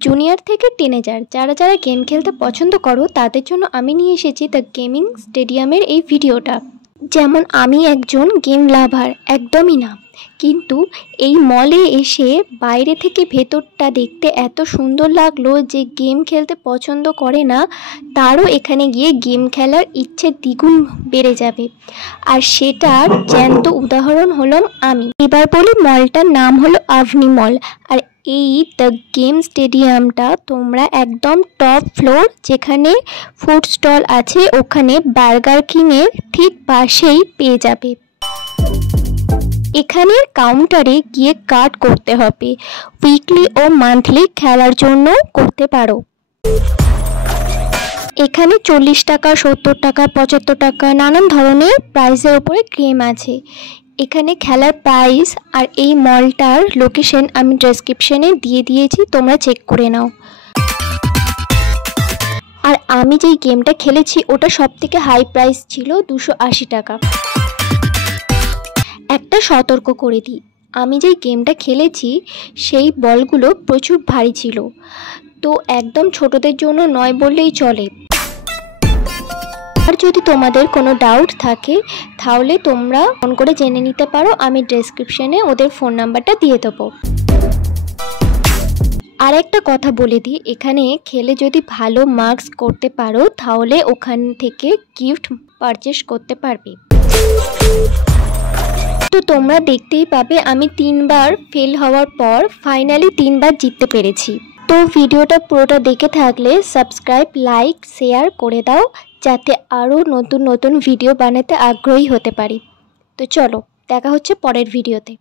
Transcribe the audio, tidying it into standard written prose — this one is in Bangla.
জুনিয়র থেকে টিনেজার যারা যারা গেম খেলতে পছন্দ করো তাদের জন্য আমি নিয়ে এসেছি দ্য গেমিং স্টেডিয়ামের এই ভিডিওটা। যেমন আমি একজন গেম লাভার একদমই না, কিন্তু এই মলে এসে বাইরে থেকে ভেতরটা দেখতে এত সুন্দর লাগলো যে গেম খেলতে পছন্দ করে না তারও এখানে গিয়ে গেম খেলার ইচ্ছে দ্বিগুণ বেড়ে যাবে। আর সেটার জ্যান্ত উদাহরণ হলাম আমি। এবার বলি মলটার নাম হলো আভনি মল। আর এই দ্য গেম স্টেডিয়ামটা তোমরা একদম টপ ফ্লোর যেখানে ফুড স্টল আছে ওখানে বার্গার কিংয়ের ঠিক পাশেই পেয়ে যাবে। এখানের কাউন্টারে গিয়ে কার্ড করতে হবে, উইকলি ও মান্থলি খেলার জন্য করতে পারো। এখানে 40 টাকা, 70 টাকা, 75 টাকা নানান ধরনের প্রাইসের উপরে গেম আছে। এখানে খেলার প্রাইস আর এই মলটার লোকেশন আমি ডেসক্রিপশনে দিয়ে দিয়েছি, তোমরা চেক করে নাও। আর আমি যেই গেমটা খেলেছি ওটা সবথেকে হাই প্রাইস ছিল 280 টাকা। একটা সতর্ক করে দিই, আমি যেই গেমটা খেলেছি সেই বলগুলো প্রচুর ভারী ছিল, তো একদম ছোটদের জন্য নয় বললেই চলে। আর যদি তোমাদের কোনো ডাউট থাকে তাহলে তোমরা ফোন করে জেনে নিতে পারো, আমি ডেসক্রিপশনে ওদের ফোন নাম্বারটা দিয়ে দেবো। আর একটা কথা বলে দিই, এখানে খেলে যদি ভালো মার্কস করতে পারো তাহলে ওখান থেকে গিফট পারচেস করতে পারবে। তো তোমরা দেখতেই পাবে আমি 3 বার ফেল হওয়ার পর ফাইনালি 3 বার জিততে পেরেছি। তো ভিডিওটা পুরোটা দেখে থাকলে সাবস্ক্রাইব, লাইক, শেয়ার করে দাও যাতে আরও নতুন নতুন ভিডিও বানাতে আগ্রহী হতে পারি। তো চলো দেখা হচ্ছে পরের ভিডিওতে।